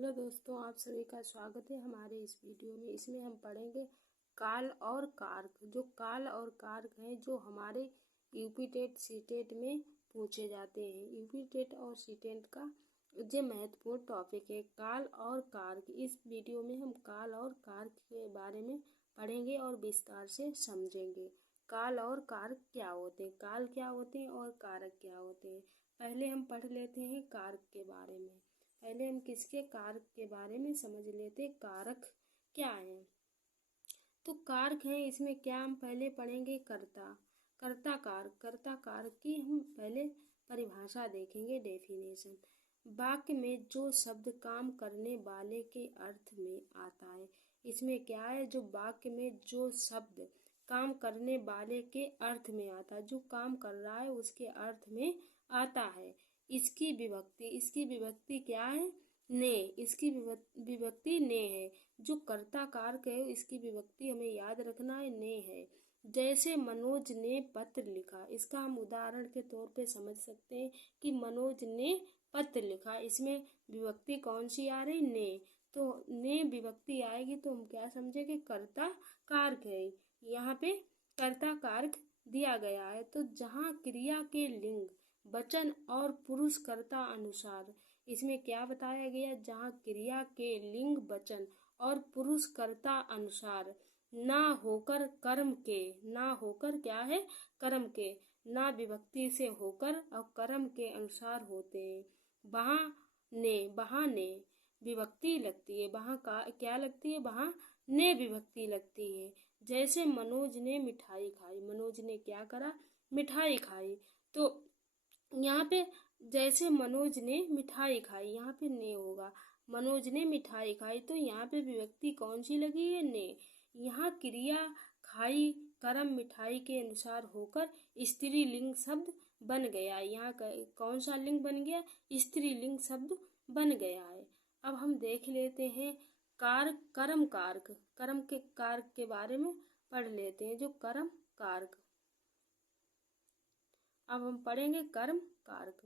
Hello दोस्तों, आप सभी का स्वागत है हमारे इस वीडियो में। इसमें हम पढ़ेंगे काल और कारक। जो काल और कारक हैं जो हमारे यूपी टेट सी टेट में पूछे जाते हैं। यूपी टेट और सी टेट का जो महत्वपूर्ण टॉपिक है काल और कारक। इस वीडियो में हम काल और कारक के बारे में पढ़ेंगे और विस्तार से समझेंगे। काल और कारक क्या होते हैं, काल क्या होते हैं और कारक क्या होते हैं। पहले हम पढ़ लेते हैं कारक के बारे में। पहले हम किसके कारक के बारे में समझ लेते। कारक क्या है, तो कारक है इसमें क्या हम पहले पढ़ेंगे कर्ता। कर्ता कारक, कर्ता कारक की हम पहले परिभाषा देखेंगे, डेफिनेशन। वाक्य में जो शब्द काम करने वाले के अर्थ में आता है। इसमें क्या है, जो वाक्य में जो शब्द काम करने वाले के अर्थ में आता है, जो काम कर रहा है उसके अर्थ में आता है। इसकी विभक्ति क्या है, ने। इसकी विभक्ति ने है। जो कर्ता कारक है इसकी विभक्ति हमें याद रखना है, ने है। जैसे मनोज ने पत्र लिखा, इसका हम उदाहरण के तौर पे समझ सकते हैं कि मनोज ने पत्र लिखा। इसमें विभक्ति कौन सी आ रही, ने। तो ने विभक्ति आएगी तो हम क्या समझेंगे, कर्ता कारक है। यहाँ पे कर्ता कारक दिया गया है। तो जहाँ क्रिया के लिंग वचन और पुरुष कर्ता अनुसार, इसमें क्या बताया गया, जहाँ क्रिया के लिंग वचन और पुरुष कर्ता अनुसार ना होकर कर्म के, ना होकर क्या है, कर्म के, ना विभक्ति से होकर और कर्म के अनुसार होते हैं। वहाँ ने विभक्ति लगती है। वहाँ का क्या लगती है, वहाँ ने विभक्ति लगती है। जैसे मनोज ने मिठाई खाई, मनोज ने क्या करा, मिठाई खाई। तो यहाँ पे जैसे मनोज ने मिठाई खाई, यहाँ पे ने होगा। मनोज ने मिठाई खाई तो यहाँ पे विभक्ति कौन सी लगी है, ने। यहाँ क्रिया खाई कर्म मिठाई के अनुसार होकर स्त्रीलिंग शब्द बन गया। यहाँ कौन सा लिंग बन गया, स्त्रीलिंग शब्द बन गया है। अब हम देख लेते हैं कारक, कर्म कारक। कर्म के कारक के बारे में पढ़ लेते हैं। जो कर्म कारक, अब हम पढ़ेंगे कर्म कारक।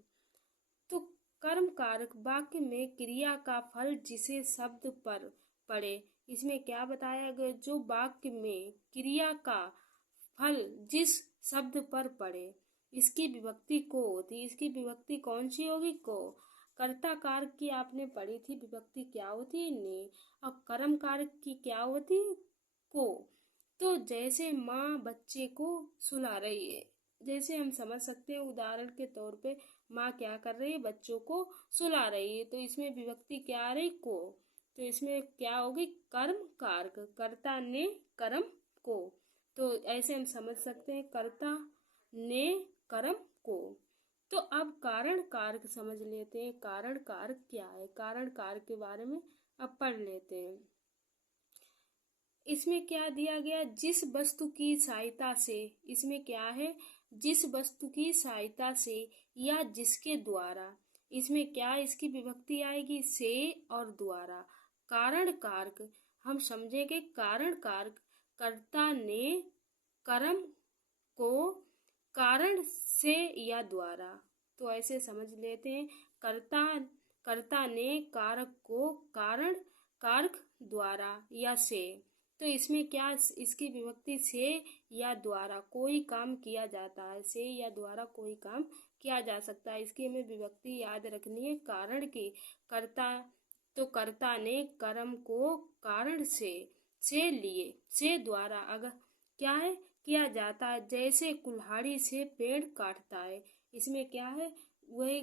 तो कर्म कारक वाक्य में क्रिया का फल जिसे शब्द पर पड़े। इसमें क्या बताया गया, जो वाक्य में क्रिया का फल जिस शब्द पर पड़े, इसकी विभक्ति को होती। इसकी विभक्ति कौन सी होगी, को। कर्ता कारक की आपने पढ़ी थी, विभक्ति क्या होती है, ने। और कर्म कारक की क्या होती, को। तो जैसे माँ बच्चे को सुला रही है, जैसे हम समझ सकते हैं उदाहरण के तौर पे, माँ क्या कर रही है, बच्चों को सुला रही है। तो इसमें विभक्ति क्या आ रही, को। तो इसमें क्या होगी, कर्म कारक, कर्ता ने कर्म को। तो ऐसे हम समझ सकते हैं कर्ता ने कर्म को। तो अब कारण कारक समझ लेते हैं। कारण कारक क्या है, कारण कारक के बारे में अब पढ़ लेते हैं। इसमें क्या दिया गया, जिस वस्तु की सहायता से, इसमें क्या है, जिस वस्तु की सहायता से या जिसके द्वारा। इसमें क्या, इसकी विभक्ति आएगी से और द्वारा। कारण कारक हम समझेंगे, कारण कारक कर्ता ने कर्म को कारण से या द्वारा। तो ऐसे समझ लेते हैं, कर्ता ने कारक को कारण कारक द्वारा या से। तो इसमें क्या, इसकी विभक्ति से या द्वारा कोई काम किया जाता है। से या द्वारा कोई काम किया जा सकता है। इसकी हमें विभक्ति याद रखनी है, कारण की। कर्ता, तो कर्ता ने कर्म को कारण से लिए, से द्वारा अगर क्या है, किया जाता है। जैसे कुल्हाड़ी से पेड़ काटता है, इसमें क्या है, वह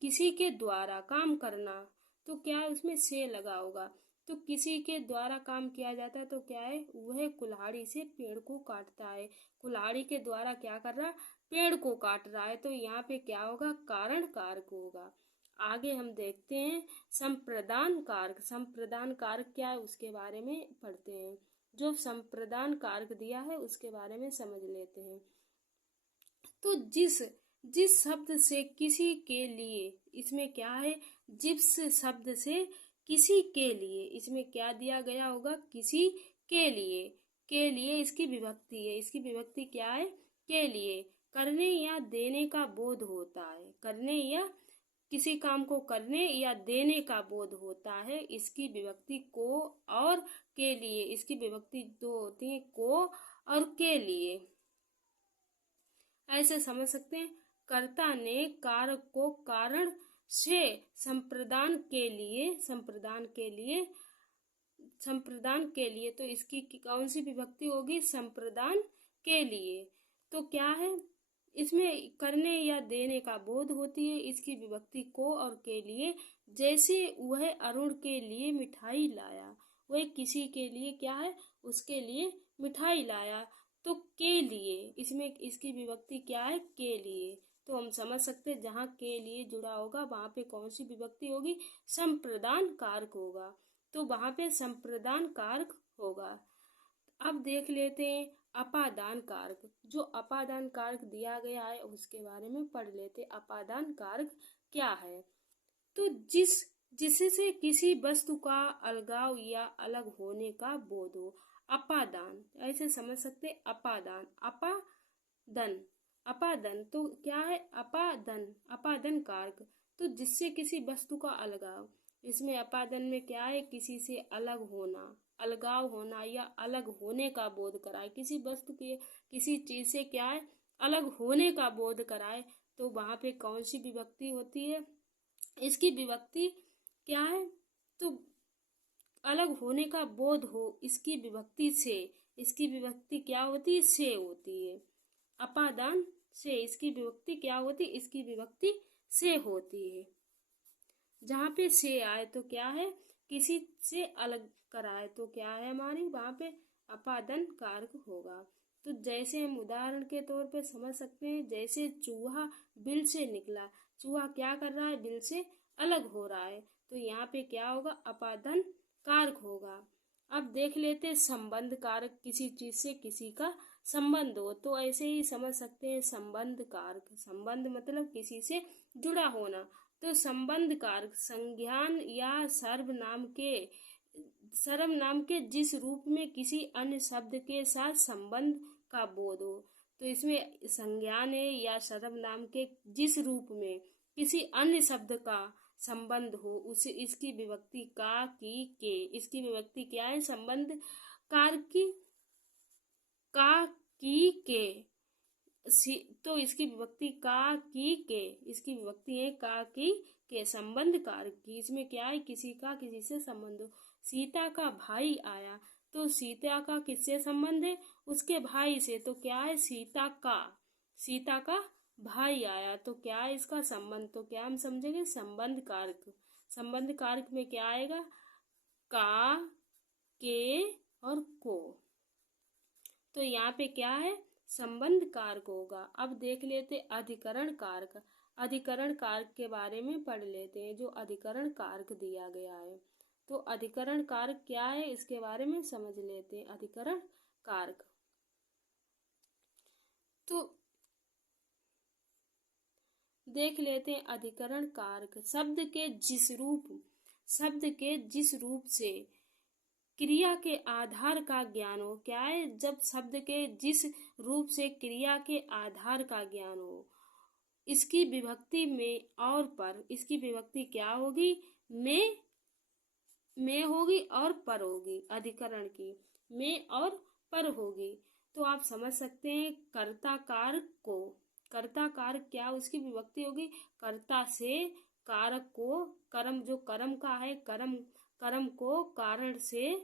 किसी के द्वारा काम करना। तो क्या है, उसमें से लगा होगा। तो किसी के द्वारा काम किया जाता है तो क्या है, वह कुल्हाड़ी से पेड़ को काटता है। कुल्हाड़ी के द्वारा क्या कर रहा है, पेड़ को काट रहा है। तो यहाँ पे क्या होगा, कारण कारक होगा। आगे हम देखते हैं संप्रदान कारक। संप्रदान कारक क्या है उसके बारे में पढ़ते हैं। जो संप्रदान कारक दिया है उसके बारे में समझ लेते हैं। तो जिस शब्द से किसी के लिए, इसमें क्या है, जिस शब्द से किसी के लिए, इसमें क्या दिया गया होगा, किसी के लिए। के लिए इसकी विभक्ति है। इसकी विभक्ति क्या है, के लिए। करने या देने का बोध होता है। करने या किसी काम को करने या देने का बोध होता है। इसकी विभक्ति को और के लिए, इसकी विभक्ति दो होती है, को और के लिए। ऐसे समझ सकते हैं, कर्ता ने कारक को कारण से संप्रदान के लिए तो इसकी कौन सी विभक्ति होगी? संप्रदान के लिए। तो क्या है इसमें? करने या देने का बोध होती है। इसकी विभक्ति को और के लिए। जैसे वह अरुण के लिए मिठाई लाया, वह किसी के लिए क्या है? उसके लिए मिठाई लाया। तो के लिए, इसमें इसकी विभक्ति क्या है? के लिए। तो हम समझ सकते हैं जहाँ के लिए जुड़ा होगा वहां पे कौन सी विभक्ति होगी? संप्रदान कारक होगा। तो वहां पे संप्रदान कारक होगा। अब देख लेते हैं अपादान कारक। जो अपादान कारक दिया गया है उसके बारे में पढ़ लेते। अपादान कारक क्या है? तो जिससे किसी वस्तु का अलगाव या अलग होने का बोध हो। अपादान, ऐसे समझ सकते। अपादान, अपादन तो क्या है? अपादन कारक। तो जिससे किसी वस्तु का अलगाव, इसमें अपादन में क्या है? किसी से अलग होना, अलगाव होना या अलग होने का बोध कराए। किसी वस्तु के, किसी चीज से क्या है? अलग होने का बोध कराए। तो वहां पे कौन सी विभक्ति होती है? इसकी विभक्ति क्या है? तो अलग होने का बोध हो, इसकी विभक्ति से। इसकी विभक्ति क्या होती है? से होती है। अपादान से इसकी विभक्ति क्या होती है? इसकी विभक्ति से होती है। जहाँ पे से आए तो क्या है? किसी से अलग कराए तो क्या है हमारी? वहां पे अपादन कारक होगा। तो जैसे हम उदाहरण के तौर पे समझ सकते हैं, जैसे चूहा बिल से निकला। चूहा क्या कर रहा है? बिल से अलग हो रहा है। तो यहाँ पे क्या होगा? अपादन कारक होगा। अब देख लेते संबंध कारक। किसी चीज से किसी का संबंध हो तो ऐसे ही समझ सकते हैं संबंध कारक। संबंध मतलब किसी से जुड़ा होना। तो संबंध कारक संज्ञान या सर्वनाम के जिस रूप में किसी अन्य शब्द के साथ संबंध का बोध हो। तो इसमें संज्ञान है या सर्वनाम के जिस रूप में किसी अन्य शब्द का संबंध हो, उसे इसकी विभक्ति का, की, के। इसकी विभक्ति क्या है? संबंध कारक की, का, की, के। तो इसकी विभक्ति का, की, के। इसकी विभक्ति है का, की, के। संबंध कारक की। इसमें क्या है? किसी का किसी से संबंध हो। सीता का भाई आया, तो सीता का किससे संबंध है? उसके भाई से। तो क्या है? सीता का भाई आया, तो क्या है इसका संबंध? तो क्या हम समझेंगे? संबंध कारक। संबंध कारक में क्या आएगा? का, के और को। तो यहाँ पे क्या है? संबंध कारक होगा। अब देख लेते अधिकरण कारक। अधिकरण कारक के बारे में पढ़ लेते हैं, जो अधिकरण कारक दिया गया है। तो अधिकरण कारक क्या है इसके बारे में समझ लेते हैं। अधिकरण कारक तो देख लेते हैं। अधिकरण कारक शब्द के जिस रूप से क्रिया के आधार का ज्ञान हो। क्या है? जब शब्द के जिस रूप से क्रिया के आधार का ज्ञान हो, इसकी विभक्ति में और पर। इसकी विभक्ति क्या होगी? में होगी और पर होगी। अधिकरण की में और पर होगी। तो आप समझ सकते हैं कर्ता कारक क्या उसकी विभक्ति होगी? कर्ता से कारक को, कर्म जो कर्म का है, कर्म को कारण से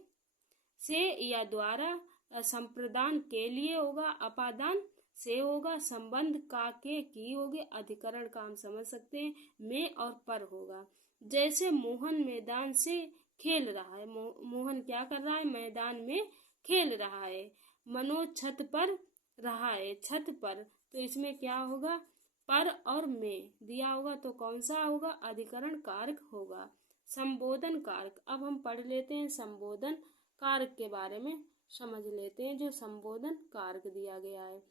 या द्वारा। संप्रदान के लिए होगा। अपादान से होगा। संबंध का, के, की होगी। अधिकरण का हम समझ सकते हैं में और पर होगा। जैसे मोहन मैदान से खेल रहा है। मोहन क्या कर रहा है? मैदान में खेल रहा है। मनोज छत पर रहा है, छत पर। तो इसमें क्या होगा? पर और में दिया होगा, तो कौन सा होगा? अधिकरण कारक होगा। संबोधन कारक। अब हम पढ़ लेते हैं संबोधन कारक के बारे में समझ लेते हैं, जो संबोधन कारक दिया गया है।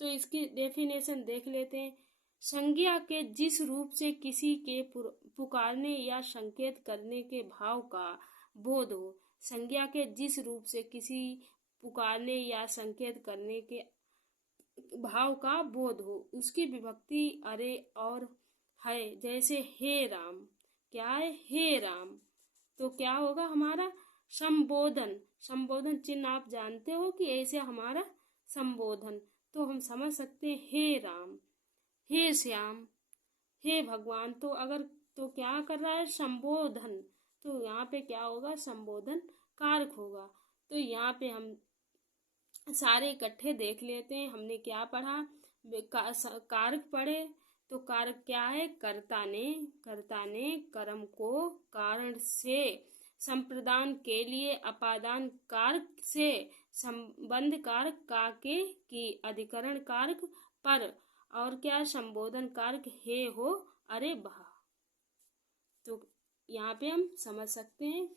तो इसकी डेफिनेशन देख लेते हैं। संज्ञा के जिस रूप से किसी के पुकारने या संकेत करने के भाव का बोध हो। संज्ञा के जिस रूप से किसी पुकारने या संकेत करने के भाव का बोध हो, उसकी विभक्ति अरे और है, जैसे हे राम, क्या है, हे राम, तो क्या होगा हमारा संबोधन। संबोधन चिन्ह आप जानते हो कि ऐसे हमारा संबोधन, तो हम समझ सकते हैं हे राम, हे श्याम, हे भगवान। तो अगर तो क्या कर रहा है, संबोधन, तो यहाँ पे क्या होगा, संबोधन कारक होगा। तो यहाँ पे हम सारे इकट्ठे देख लेते हैं। हमने क्या पढ़ा, कारक पढ़े। तो कारक क्या है, कर्ता ने कर्म को कारण से संप्रदान के लिए अपादान कारक से संबंध कारक का के की अधिकरण कारक पर और क्या संबोधन कारक हे हो अरे बहा। तो यहाँ पे हम समझ सकते हैं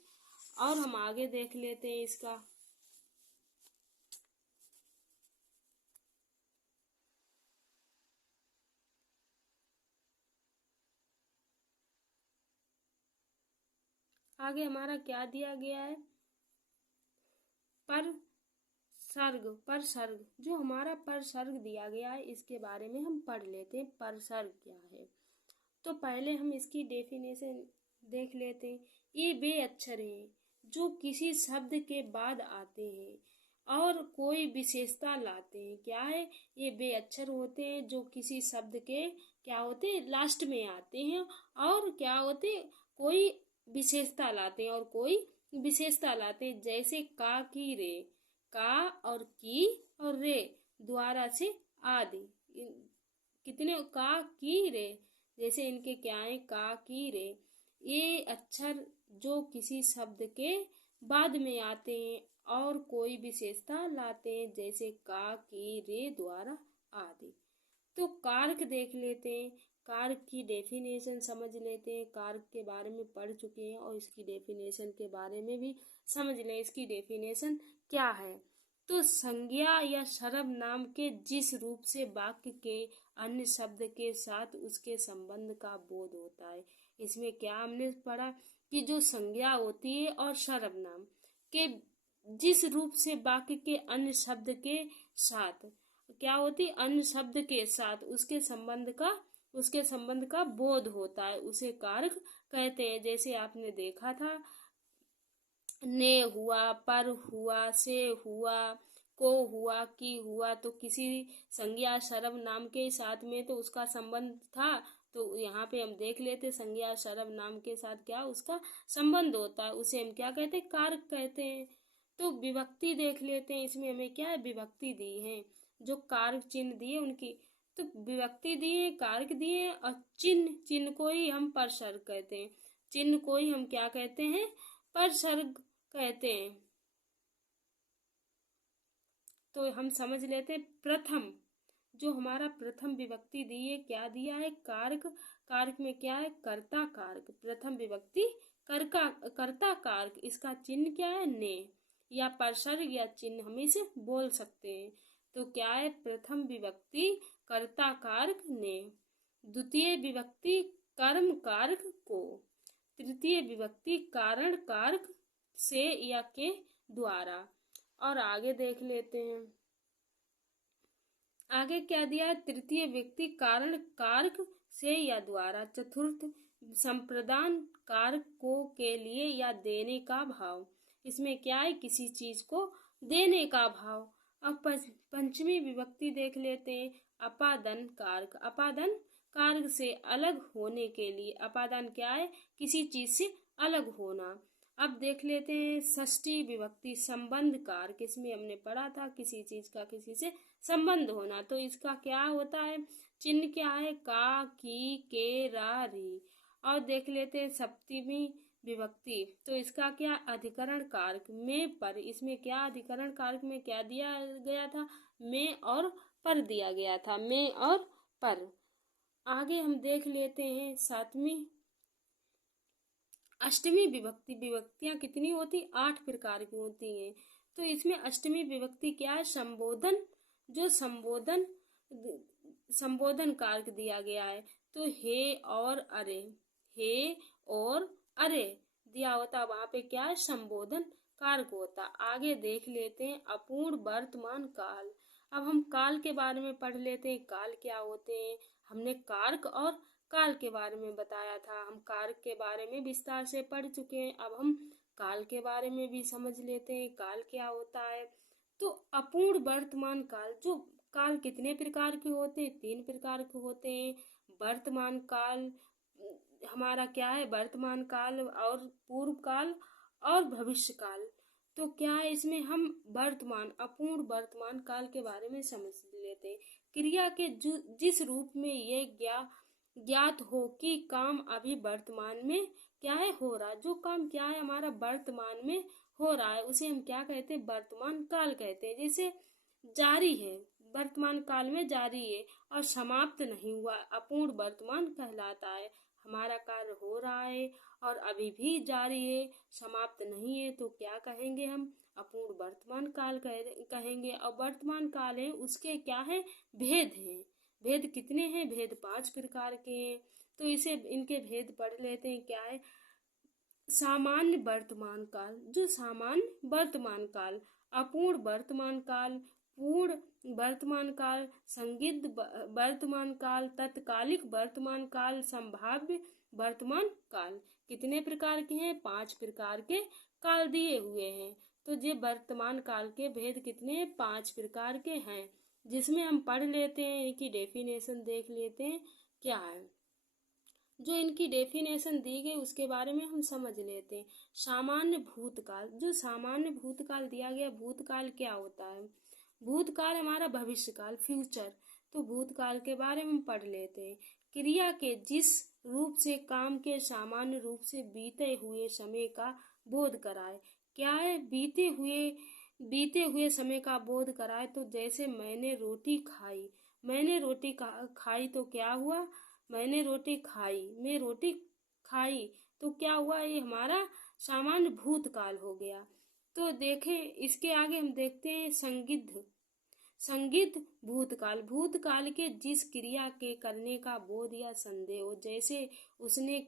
और हम आगे देख लेते हैं इसका। आगे हमारा क्या दिया गया है, पर सर्ग, जो हमारा पर सर्ग दिया गया है इसके बारे में हम पढ़ लेते हैं। पर सर्ग क्या है, तो पहले हम इसकी डेफिनेशन देख लेते हैं। ये वे अक्षर हैं जो किसी शब्द के बाद आते हैं और कोई विशेषता लाते हैं। क्या है, ये वे अक्षर होते हैं जो किसी शब्द के क्या होते हैं, लास्ट में आते हैं और क्या होते, कोई विशेषता लाते हैं और कोई विशेषता लाते हैं। जैसे का की रे, का और की और रे द्वारा से आदि, कितने का की रे, जैसे इनके क्या है, का की रे, ये अक्षर जो किसी शब्द के बाद में आते हैं और कोई विशेषता लाते हैं, जैसे का की रे द्वारा आदि। तो कारक देख लेते हैं, कारक की डेफिनेशन समझ लेते हैं। कारक के बारे में पढ़ चुके हैं और इसकी डेफिनेशन के बारे में भी समझ लें। इसकी डेफिनेशन क्या है, तो संज्ञा या सर्वनाम के जिस रूप से वाक्य के अन्य शब्द के साथ उसके संबंध का बोध होता है। इसमें क्या हमने पढ़ा कि जो संज्ञा होती है और सर्वनाम के जिस रूप से वाक्य के अन्य शब्द के साथ क्या होती, अन्य शब्द के साथ उसके संबंध का बोध होता है, उसे कारक कहते हैं। जैसे आपने देखा था, ने हुआ, पर हुआ, से हुआ, को हुआ, की हुआ, तो किसी संज्ञा सर्वनाम के साथ में तो उसका संबंध था। तो यहाँ पे हम देख लेते संज्ञा सर्वनाम के साथ क्या उसका संबंध होता है, उसे हम क्या कहते हैं, कारक कहते हैं। तो विभक्ति देख लेते हैं, इसमें हमें क्या है, विभक्ति दी है, जो कारक चिन्ह दिए उनकी, तो विभक्ति दिए, कारक दिए और चिन्ह को ही हम परसर्ग कहते हैं। चिन्ह को ही हम क्या कहते हैं, परसर्ग कहते हैं। तो हम समझ लेते हैं प्रथम, जो हमारा प्रथम विभक्ति दी है, क्या दिया है, कारक। कारक में क्या है, कर्ता कारक, प्रथम विभक्ति कर्ता कारक, इसका चिन्ह क्या है, ने, या परसर्ग या चिन्ह हम इसे बोल सकते हैं। तो क्या है, प्रथम विभक्ति कर्ता कारक ने, द्वितीय विभक्ति कर्म कारक को, तृतीय विभक्ति कारण कारक से या के द्वारा। और आगे देख लेते हैं, आगे क्या दिया है, तृतीय व्यक्ति कारण कारक से या द्वारा। चतुर्थ संप्रदान कारक को के लिए या देने का भाव, इसमें क्या है, किसी चीज को देने का भाव। अब पंचमी विभक्ति देख लेते हैं, अपादन कारक, अपादन कारक से अलग होने के लिए, अपादान क्या है, किसी चीज से अलग होना। अब देख लेते हैं षष्ठी विभक्ति संबंध कारक, इसमें हमने पढ़ा था किसी चीज का किसी से संबंध होना, तो इसका क्या होता है, चिन्ह क्या है, का, की, के, रा, री। और देख लेते हैं सप्तमी विभक्ति, तो इसका क्या, अधिकरण कारक में पर, इसमें क्या अधिकरण कारक में क्या दिया गया था, में और पर दिया गया था, में और पर। आगे हम देख लेते हैं सातवीं अष्टमी विभक्ति, विभक्तियां कितनी होती, 8 प्रकार की होती हैं। तो इसमें अष्टमी विभक्ति क्या है, संबोधन, जो संबोधन कारक दिया गया है। तो हे और अरे, हे और अरे दिया होता, वहां पे क्या है, संबोधन कारक होता। आगे देख लेते हैं अपूर्ण वर्तमान काल। अब हम काल के बारे में पढ़ लेते हैं, काल क्या होते हैं। हमने कारक और काल के बारे में बताया था। हम कारक के बारे में विस्तार से पढ़ चुके हैं। अब हम काल के बारे में भी समझ लेते हैं, काल क्या होता है। तो अपूर्ण वर्तमान काल, जो काल कितने प्रकार के होते हैं? 3 प्रकार के होते हैं। वर्तमान काल हमारा क्या है? वर्तमान काल और पूर्व काल और भविष्य काल। तो क्या है, इसमें हम वर्तमान अपूर्ण वर्तमान काल के बारे में समझ लेते हैं। क्रिया के जिस रूप में ये ज्ञात हो कि काम अभी वर्तमान में क्या है हो रहा है, जो काम क्या है हमारा वर्तमान में हो रहा है, उसे हम क्या कहते हैं? वर्तमान काल कहते हैं। जैसे जारी है, वर्तमान काल में जारी है और समाप्त नहीं हुआ, अपूर्ण वर्तमान कहलाता है। हमारा कार्य हो रहा है और अभी भी जारी है, समाप्त नहीं है, तो क्या कहेंगे हम? अपूर्ण वर्तमान काल कहेंगे। और वर्तमान काल है, उसके क्या है? भेद हैं। भेद कितने हैं? भेद 5 प्रकार के हैं। तो इसे इनके भेद पढ़ लेते हैं। क्या है? सामान्य वर्तमान काल, जो सामान्य वर्तमान काल, अपूर्ण वर्तमान काल, पूर्ण वर्तमान काल, संदिग्ध वर्तमान काल, तत्कालिक वर्तमान काल, संभाव्य वर्तमान काल। कितने प्रकार के हैं? 5 प्रकार के काल दिए हुए हैं। तो ये वर्तमान काल के भेद कितने हैं? 5 प्रकार के हैं, जिसमें हम पढ़ लेते हैं। इनकी डेफिनेशन देख लेते हैं क्या है। जो इनकी डेफिनेशन दी गई उसके बारे में हम समझ लेते हैं। सामान्य भूतकाल, जो सामान्य भूतकाल दिया गया, भूतकाल क्या होता है? भूतकाल हमारा भविष्यकाल, फ्यूचर। तो भूतकाल के बारे में पढ़ लेते हैं। क्रिया के जिस रूप से काम के सामान्य रूप से बीते हुए समय का बोध कराए। क्या है? बीते हुए समय का बोध कराए। तो जैसे मैंने रोटी खाई, मैंने रोटी खाई तो क्या हुआ? मैंने रोटी खाई, मैं रोटी खाई, तो क्या हुआ? ये हमारा सामान्य भूतकाल हो गया। तो देखें, इसके आगे हम देखते हैं संदिग्ध भूतकाल। भूतकाल के जिस क्रिया के करने का बोध या संदेह हो, जैसे उसने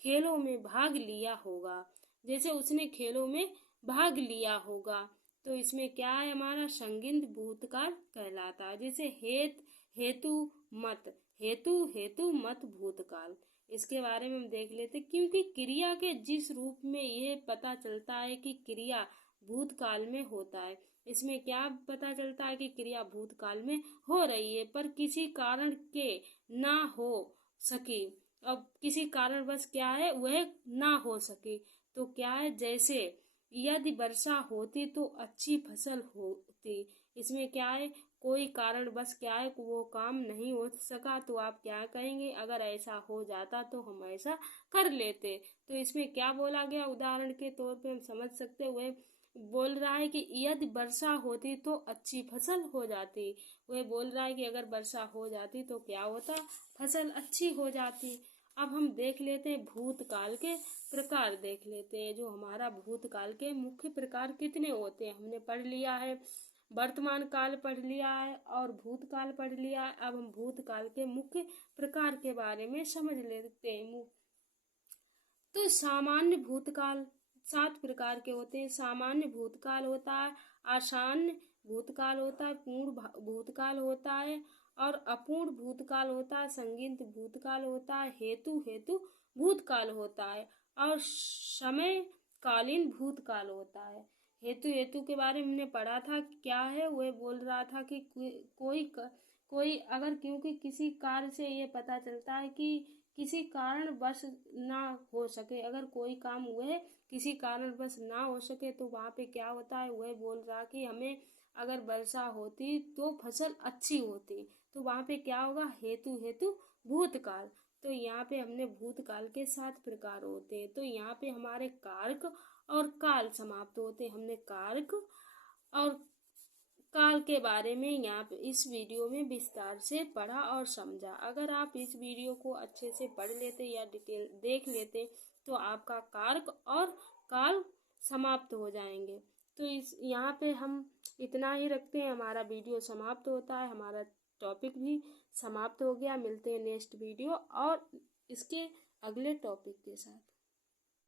खेलों में भाग लिया होगा, जैसे उसने खेलों में भाग लिया होगा, तो इसमें क्या है? हमारा संदिग्ध भूतकाल कहलाता है। जैसे हेतु मत भूतकाल, इसके बारे में हम देख लेते। क्योंकि क्रिया के जिस रूप में यह पता चलता है कि क्रिया भूतकाल में होता है। इसमें क्या पता चलता है? कि क्रिया भूतकाल में हो रही है, पर किसी कारण के ना हो सके। अब किसी कारणवश क्या है? वह ना हो सके। तो क्या है? जैसे यदि वर्षा होती तो अच्छी फसल होती। इसमें क्या है? कोई कारण बस क्या है, वो काम नहीं हो सका, तो आप क्या कहेंगे? अगर ऐसा हो जाता तो हम ऐसा कर लेते। तो इसमें क्या बोला गया? उदाहरण के तौर पे हम समझ सकते हुए बोल रहा है कि यदि वर्षा होती तो अच्छी फसल हो जाती। वह बोल रहा है कि अगर वर्षा हो जाती तो क्या होता? फसल अच्छी हो जाती। अब हम देख लेते हैं भूतकाल के प्रकार देख लेते हैं। जो हमारा भूतकाल के मुख्य प्रकार कितने होते हैं हमने पढ़ लिया है। वर्तमान काल पढ़ लिया है और भूतकाल पढ़ लिया है। अब हम भूतकाल के मुख्य प्रकार के बारे में समझ लेते हैं। तो सामान्य भूतकाल 7 प्रकार के होते हैं। सामान्य भूतकाल होता है, आसान भूतकाल होता है, पूर्ण भूतकाल होता है और अपूर्ण भूतकाल होता है, संदिग्ध भूतकाल होता है, हेतु भूतकाल होता है और समयकालीन भूतकाल होता है। हेतु के बारे में हमने पढ़ा था। क्या है? वह बोल रहा था कि कोई अगर क्योंकि किसी कार्य से ये पता चलता है कि किसी कारण बस ना हो सके, अगर कोई काम वह किसी कारण बस ना हो सके, तो वहाँ पे क्या होता है? वह बोल रहा कि हमें अगर वर्षा होती तो फसल अच्छी होती। तो वहाँ पे क्या होगा? हेतु भूतकाल। तो यहाँ पे हमने भूतकाल के 7 प्रकार होते हैं। तो यहाँ पे हमारे कारक और काल समाप्त होते हैं। हमने कारक और काल के बारे में यहाँ पे इस वीडियो में विस्तार से पढ़ा और समझा। अगर आप इस वीडियो को अच्छे से पढ़ लेते या डिटेल देख लेते तो आपका कारक और काल समाप्त हो जाएंगे। तो इस यहाँ पे हम इतना ही रखते हैं। हमारा वीडियो समाप्त होता है, हमारा टॉपिक भी समाप्त हो गया। मिलते हैं नेक्स्ट वीडियो और इसके अगले टॉपिक के साथ।